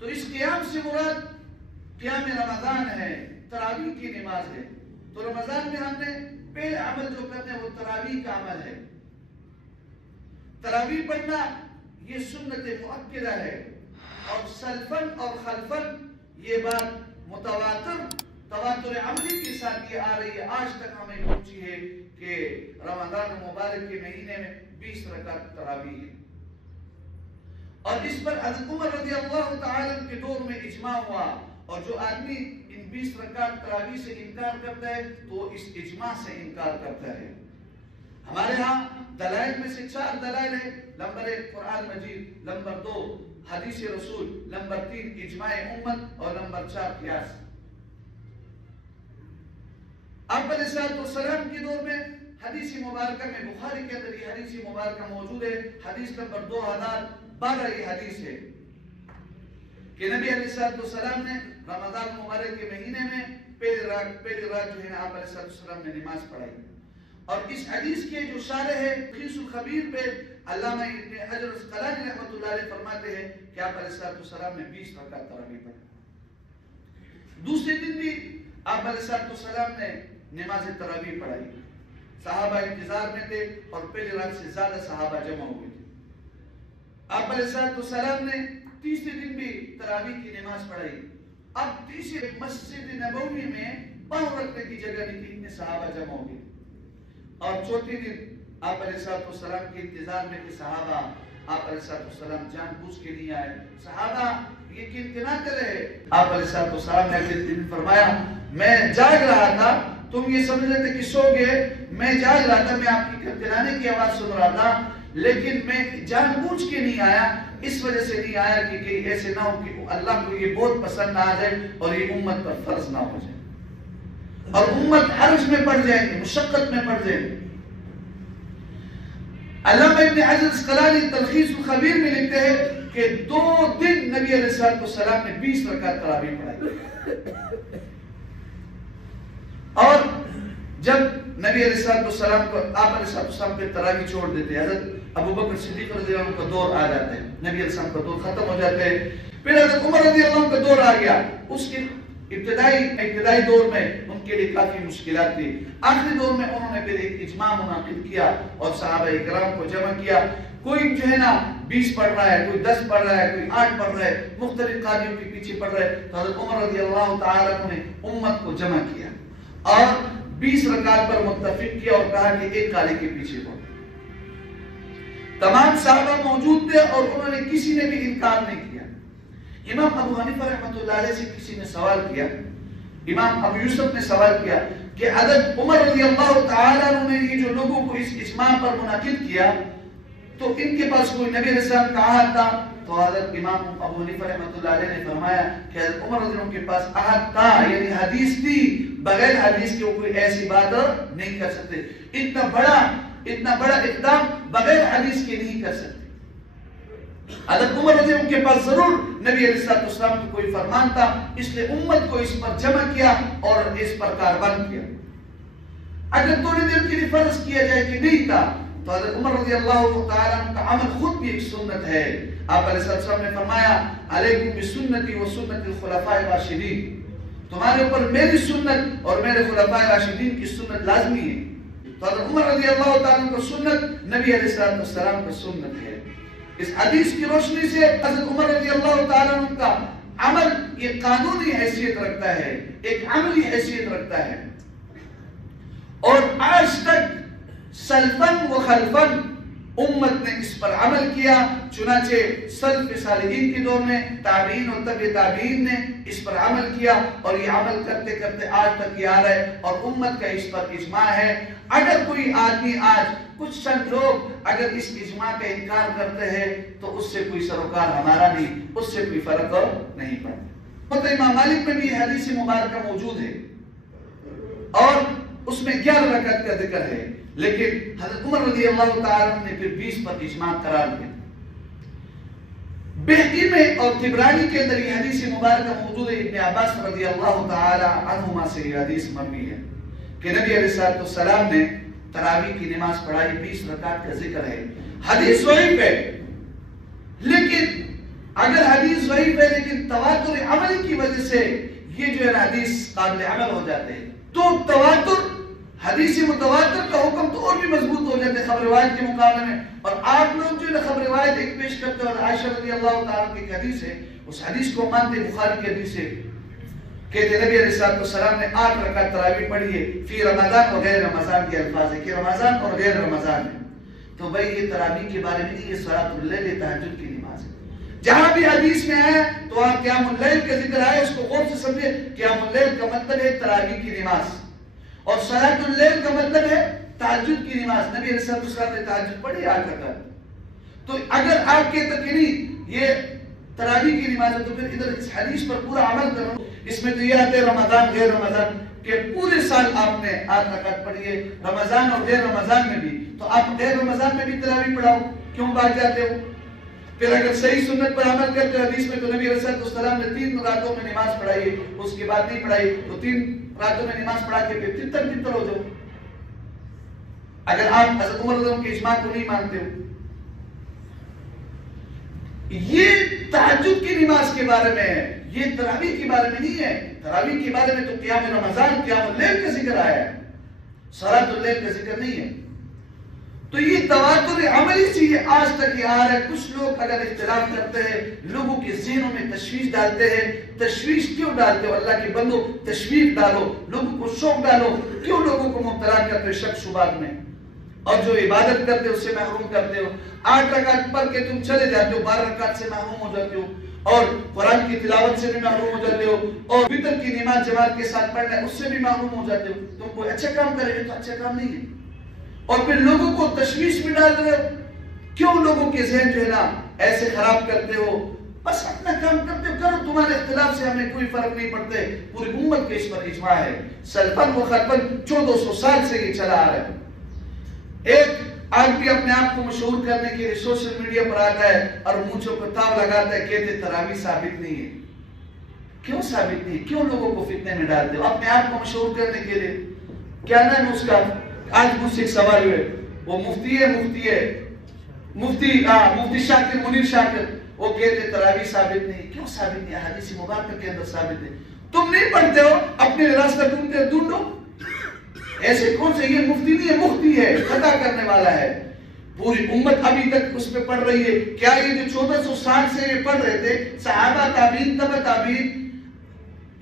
تو اس قیام سے مراد قیام رمضان ہے، تراویح کی نماز ہے۔ تو رمضان میں ہم نے پہلے عمل جو کرتے ہیں وہ تراویح کا عمل ہے۔ تراویح پڑھنا یہ سنت مؤکدہ ہے، اور سلفن اور خلفن یہ بات تواتر عملی کے ساتھ یہ آ رہی ہے، آج تک ہمیں پہنچی ہے کہ رمضان مبارک کے مہینے میں 20 رکعت تراویح ہے۔ اور اس پر حضرت عمر رضی اللہ تعالیٰ کے دور میں اجماع ہوا، اور جو آدمی ان 20 رکعت تراویح سے انکار کرتا ہے تو اس اجماع سے انکار کرتا ہے۔ ہمارے ہاں دلائل میں سے 4 دلائل ہیں۔ نمبر 1 قرآن مجید، نمبر 2 حدیث رسول، نمبر 3 اجماع امت، اور نمبر 4 قیاس۔ آپ علیہ السلام کے دور میں حدیث مبارکہ میں، بخاری کے اندر یہ حدیث مبارکہ موجود ہے، حدیث نمبر 2012 یہ حدیث ہے کہ نبی علیہ السلام نے رمضان مبارک کے مہینے میں پہلی رات جو ہے نا آپ علیہ السلام نے نماز پڑھائی۔ اور اس حدیث کے جو شارح ہے تلخیص الخبیر پہ علامہ ابن حجر العسقلانی رحمۃ اللہ علیہ فرماتے ہیں کہ آپ علیہ السلام نے 20 رکعت تراویح پڑھی۔ دوسرے دن بھی آپ علیہ السلام نے نماز تراویح پڑھائی، صحابہ انتظار میں تھے اور پہلی رات سے زیادہ صحابہ جمع ہوئے تھے۔ آپ علیہ السلام نے تیسرے دن بھی تراویح کی نماز پڑھائی۔ اب تیسرے مسجد نبوی میں پاؤں رکھنے کی جگہ نہیں تھی، اتنے صحابہ جمع ہو گئے۔ اور چوتھے دن آپ علیہ السلام کے انتظار میں تھے صحابہ، آپ علیہ السلام جان بوجھ کے نہیں آئے، صحابہ یہ کینتنا کر رہے۔ آپ علیہ السلام نے اگلے دن فرمایا میں جاگ رہا تھا، تم یہ سمجھ رہے تھے کہ سو گئے، میں جاگ رہا تھا، میں آپ کی کنتنانے کی آواز سن رہا تھا، لیکن میں جان بوجھ کے نہیں آیا، اس وجہ سے نہیں آیا کہ کہیں ایسے نہ ہو کہ اللہ کو یہ بہت پسند نہ آ جائے اور یہ امت پر فرض نہ ہو جائے اور امت حرج میں پڑ جائے گی، مشقت میں پڑ جائے گی۔ علامہ ابن حجر العسقلانی تلخیص الخبیر میں لکھتے ہیں کہ 2 دن نبی علیہ السلام نے 20 رکعت تراویح پڑھائی۔ اور جب نبی علیہ السلام کو آپ علیہ السلام پہ تراویح چھوڑ دیتے، حضرت ابو بکر صدیق رضی اللہ عنہ کا دور آ جاتا ہے، نبی علیہ السلام کا دور ختم ہو جاتا ہے، پھر حضرت عمر رضی اللہ عنہ کا دور آ گیا۔ اس کے ابتدائی دور میں ان کے لیے کافی مشکلات تھی، آخری دور میں انہوں نے پھر ایک اجماع منعقد کیا اور صحابہ اکرام کو جمع کیا۔ کوئی جو ہے نا 20 پڑھ رہا ہے، کوئی 10 پڑھ رہا ہے، کوئی 8 پڑھ رہا ہے، مختلف قاضیوں کے پیچھے پڑھ رہا ہے، تو حضرت عمر رضی اللہ تعالیٰ عنہ نے امت کو جمع کیا اور 20 رکعت پر متفق کیا اور کہا کہ ایک قاری کے پیچھے پڑھو۔ تمام صحابہ موجود تھے اور انہوں نے کسی نے بھی انکار نہیں کیا۔ امام ابو حنیفہ رحمۃ اللہ علیہ سے کسی نے سوال کیا، امام ابو یوسف نے سوال کیا کہ حضرت عمر رضی اللہ تعالیٰ عنہ نے یہ جو لوگوں کو اس اجماع پر منعقد کیا تو ان کے پاس کوئی نبی علیہ السلام کا عہد تھا؟ تو حضرت امام ابو حنیفہ رحمۃ اللہ علیہ نے فرمایا کہ حضرت عمر رضی اللہ عنہ کے پاس عہد تھا، یعنی حدیث تھی، بغیر حدیث کے وہ کوئی ایسی بات نہیں کر سکتے، اتنا بڑا اقدام بغیر حدیث کے نہیں کر سکتے۔ حضرت عمر رضی اللہ عنہ کے پاس ضرور نبی علیہ السلام کا کوئی فرمان تھا، اس لیے امت کو اس پر جمع کیا اور اس پر کاربند کیا۔ اگر تھوڑی دیر کے لیے فرض کیا جائے کہ نہیں تھا تو حضرت عمر رضی اللہ تعالیٰ عنہ کا عمل خود بھی ایک سنت ہے۔ آپ علیہ السلام نے فرمایا علیکم بسنتی و سنت الخلفاء الراشدین، تمہارے اوپر میری سنت اور میرے خلفاء راشدین کی سنت لازمی ہے۔ تو حضرت عمر رضی اللہ تعالیٰ عنہ کا سنت نبی علیہ السلام کا سنت ہے۔ اس حدیث کی روشنی سے حضرت عمر رضی اللہ تعالیٰ عنہ کا عمل یہ قانونی حیثیت رکھتا ہے، ایک عملی حیثیت رکھتا ہے، اور آج تک سلفن و خلفن امت نے اس پر عمل کیا۔ چنانچہ سلف صالحین کے دور میں تابعین اور تبع تابعین نے اس پر عمل کیا اور یہ عمل کرتے کرتے آج تک یہ آ رہا ہے اور امت کا اس پر اجماع ہے۔ اگر کوئی آدمی آج کچھ چند لوگ اگر اس اجماع کا انکار کرتے ہیں تو اس سے کوئی سروکار ہمارا نہیں، اس سے کوئی فرق نہیں پڑتا۔ امام مالک میں بھی یہ حدیث مبارکہ موجود ہے اور اس میں 11 رکعت کا ذکر ہے، لیکن حضرت عمر رضی اللہ تعالیٰ نے پھر 20 پر اجماع قرار دیا۔ بہقی میں اور طبرانی کے اندر یہ حدیث مبارکہ موجود ہے، ابن عباس رضی اللہ تعالی عنہما سے یہ حدیث مروی ہے کہ نبی علیہ السلام نے تراویح کی نماز پڑھائی، 20 رکعت کا ذکر ہے۔ حدیث ضعیف ہے، لیکن اگر حدیث ضعیف ہے لیکن تواتر عملی کی وجہ سے یہ جو ہے حدیث قابل عمل ہو جاتے ہیں. تو تواتر حدیث متواتر کا حکم تو اور بھی مضبوط ہو جاتے ہیں خبر روایت کے مقابلے میں. اور آپ لوگ جو ہے خبر روایت ایک پیش کرتے ہیں, اور عائشہ رضی اللہ تعالیٰ کی ایک حدیث ہے, اس حدیث کو مانتے, بخاری کی حدیث ہے, کہتے نبی علیہ السلام نے 8 رکعت تراویح پڑھی ہے فی رمضان اور غیر رمضان کے الفاظ ہے کہ رمضان اور غیر رمضان ہے. تو بھائی یہ تراویح کے بارے میں نہیں, یہ صلاۃ اللیل تہجد کی نماز ہے. جہاں بھی حدیث میں آیا تو وہاں قیام اللیل کا ذکر آیا, اس کو غور سے سمجھے. قیام اللیل کا مطلب ہے تراویح کی نماز, اور صلاۃ اللیل کا مطلب ہے تہجد کی نماز. نبی علیہ السلام نے تہجد پڑھی 8 رکعت. تو اگر آپ کہتے کہ نہیں یہ تراویح کی نماز ہے, تو پھر ادھر اس حدیث پر پورا عمل کرو. اس میں تو یہ آتے رمضان غیر رمضان کہ پورے سال آپ نے 8 رکعت پڑھی ہے, رمضان اور غیر رمضان میں بھی. تو آپ غیر رمضان میں بھی تراویح پڑھاؤ, کیوں بھاگ جاتے ہو؟ پھر اگر صحیح سنت پر عمل کرتے ہو حدیث میں, تو نبی علیہ السلام نے 3 راتوں میں نماز پڑھائی ہے, اس کے بعد نہیں پڑھائی, تو 3 راتوں میں نماز پڑھا کے پھر تتر ہو جاؤ. اگر آپ حضرت عمر رضی اللہ عنہ کے اجماع کو نہیں مانتے ہو. یہ تہجد کی نماز کے بارے میں ہے, یہ تراویح کے بارے میں نہیں ہے. تراویح کے بارے میں تو قیام رمضان, قیام اللیل کا ذکر آیا ہے, صلاۃ اللیل کا ذکر نہیں ہے. تو یہ تواتر عملی سے یہ آج تک یہ آ رہا ہے. کچھ لوگ اگر اختلاف کرتے ہیں, لوگوں کے ذہنوں میں تشویش ڈالتے ہیں. تشویش کیوں ڈالتے ہو؟ اللہ کے بندو تشویش ڈالو, لوگوں کو شوق ڈالو. کیوں لوگوں کو مبتلا کرتے ہو شک شبہات میں, اور جو عبادت کرتے ہو اس سے محروم کرتے ہو. 8 رکعت پڑھ کے تم چلے جاتے ہو, 12 رکعت سے محروم ہو جاتے ہو, اور قرآن کی تلاوت سے بھی محروم ہو جاتے ہو, اور وتر کی نماز جماعت کے ساتھ پڑھنا ہے اس سے بھی محروم ہو جاتے ہو. تم کوئی اچھا کام کرے گے تو اچھا کام نہیں ہے, اور پھر لوگوں کو تشویش میں ڈال رہے ہو. کیوں لوگوں کے ذہن جو ہے نا ایسے خراب کرتے ہو؟ بس اپنا کام کرتے ہو, کرو. تمہارے اختلاف سے ہمیں کوئی فرق نہیں پڑتے. پوری امت کے اس پر اجماع ہے, سلفن و خلفن 1400 سال سے یہ چلا آ رہا ہے. ایک آدمی اپنے آپ کو مشہور کرنے کے لیے سوشل میڈیا پر آتا ہے اور مونچھوں کو تاو لگاتا ہے, کہتے تراویح ثابت نہیں ہے. کیوں ثابت نہیں؟ کیوں لوگوں کو فتنے میں ڈالتے ہو اپنے آپ کو مشہور کرنے کے لیے؟ کیا نام ہے اس کا؟ آج مجھ سے ایک سوال ہوئے, وہ مفتی شاکر, منیر شاکر, وہ کہتے تراویح ثابت نہیں. کیوں ثابت نہیں؟ حدیث مبارکہ کے اندر ثابت ہے. تم نہیں پڑھتے ہو, اپنے راستہ ڈھونڈو. ایسے کون سے؟ یہ مفتی نہیں ہے, مفتی ہے, خطا کرنے والا ہے. پوری امت ابھی تک اس پہ پڑھ رہی ہے. کیا یہ جو 1400 سال سے یہ پڑھ رہے تھے, صحابہ تابعین تبع تابعین,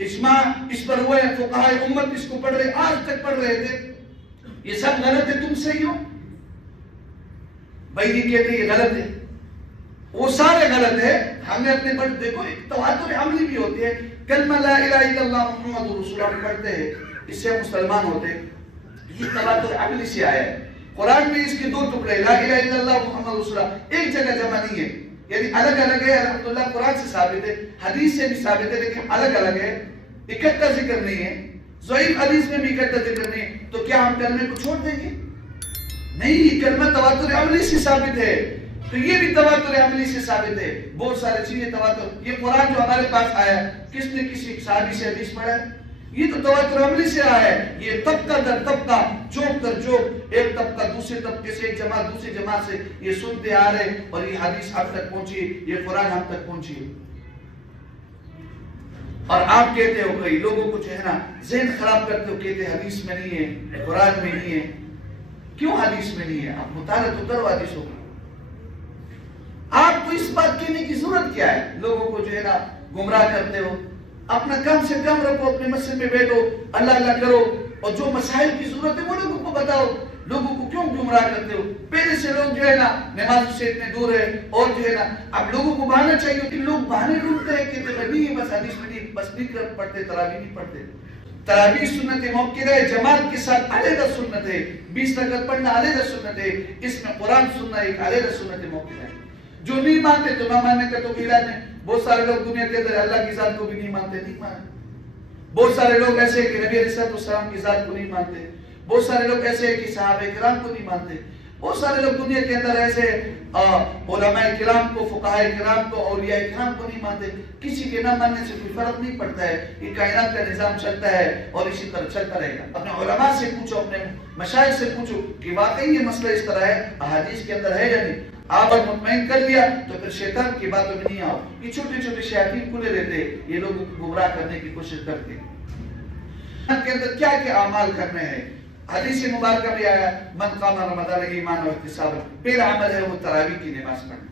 اجماع اس پر ہوا ہے, فقہاء امت اس کو پڑھ رہے, آج تک پڑھ رہے تھے. یہ سب غلط ہے, تم صحیح ہو بھائی. یہ کہتے یہ غلط ہے, وہ سارے غلط ہے. ہم نے اپنے پڑھ, دیکھو ایک تواتر عملی بھی ہوتی ہے. کلمہ لا الہ الا اللہ محمد رسول اللہ پڑھتے ہیں, اس سے مسلمان ہوتے. یہ تواتر عملی سے آیا ہے. قرآن میں اس کے 2 ٹکڑے, لا الہ الا اللہ محمد رسول اللہ, ایک جگہ جمع نہیں ہے, یعنی الگ الگ ہے. الحمدللہ قرآن سے ثابت ہے, حدیث سے بھی ثابت ہے, لیکن الگ الگ ہے, اکٹھا ذکر نہیں ہے. ضعیف حدیث میں بھی اکٹھا ذکر نہیں ہے. تو کیا ہم کلمے کو چھوڑ دیں گے؟ نہیں, کلمہ تواتر عملی سے ثابت ہے. تو یہ بھی تواتر عملی سے ثابت ہے. بہت سارے چیزیں تواتر. یہ قرآن جو ہمارے پاس آیا, کس نے کسی صحابی سے حدیث پڑھا ہے؟ یہ تو تواتر عملی سے آیا ہے. یہ طبقہ در طبقہ, چوک در چوک, ایک طبقہ دوسرے طبقے سے, ایک جماعت دوسری جماعت سے یہ سنتے آ رہے, اور یہ حدیث ہم تک پہنچی, یہ قرآن ہم تک پہنچی. اور آپ کہتے ہو کئی لوگوں کو جو ہے نا ذہن خراب کرتے ہو, کہتے حدیث میں نہیں ہے, قرآن میں نہیں ہے. کیوں حدیث میں نہیں ہے؟ آپ مطالعہ تو کرو حدیثوں کا. آپ کو اس بات کہنے کی ضرورت کیا ہے؟ لوگوں کو جو ہے نا گمراہ کرتے ہو. اپنا کم سے کم رکھو, اپنے مسجد میں بیٹھو, اللہ اللہ کرو, اور جو مسائل کی ضرورت ہے وہ لوگوں کو بتاؤ. لوگوں کو کیوں گمراہ کرتے ہو؟ پہلے سے لوگ جو ہے نا نماز سے اتنے دور ہے, اور جو ہے نا اب لوگوں کو بہانا چاہیے کہ لوگ بہانے ڈھونڈتے ہیں کہ نہیں بس حدیث میں نہیں, بس نہیں پڑھتے, تراویح نہیں پڑھتے. تراویح سنت موقع ہے, جماعت کے ساتھ علیحدہ سنت ہے. 20 رکعت پڑھنا علیحدہ سنت ہے. اس میں قرآن سننا ایک علیحدہ سنت موقع ہے. جو نہیں مانتے تو نہ ماننے کا تو علاج ہے. بہت سارے لوگ دنیا کے اندر اللہ کی ذات کو بھی نہیں مانتے, نہیں مانتے. بہت سارے لوگ ایسے ہیں کہ نبی علیہ السلام کی ذات کو نہیں مانتے. بہت سارے لوگ ایسے ہیں کہ صحابہ کرام کو نہیں مانتے. بہت سارے لوگ دنیا کے اندر ایسے علماء کرام کو, فقہاء کرام کو, اولیاء کرام کو نہیں مانتے. کسی کے نہ ماننے سے کوئی فرق نہیں پڑتا ہے. یہ کائنات کا نظام چلتا ہے اور اسی طرح چلتا رہے گا. اپنے علماء سے پوچھو, اپنے مشائخ سے پوچھو کہ واقعی یہ مسئلہ اس طرح ہے, احادیث کے اندر ہے یا نہیں. آپ اور مطمئن کر دیا تو پھر شیطان کی باتوں میں نہیں آؤ. یہ چھوٹے چھوٹے شیاطین کھلے رہتے، یہ لوگوں کو گمراہ کرنے کی کوشش کرتے. کے اندر کیا کیا اعمال کرنے ہیں. حدیث مبارکہ بھی آیا من قام رمضان ایمان و احتسابا، پہلا عمل ہے وہ تراویح کی نماز پڑھنا.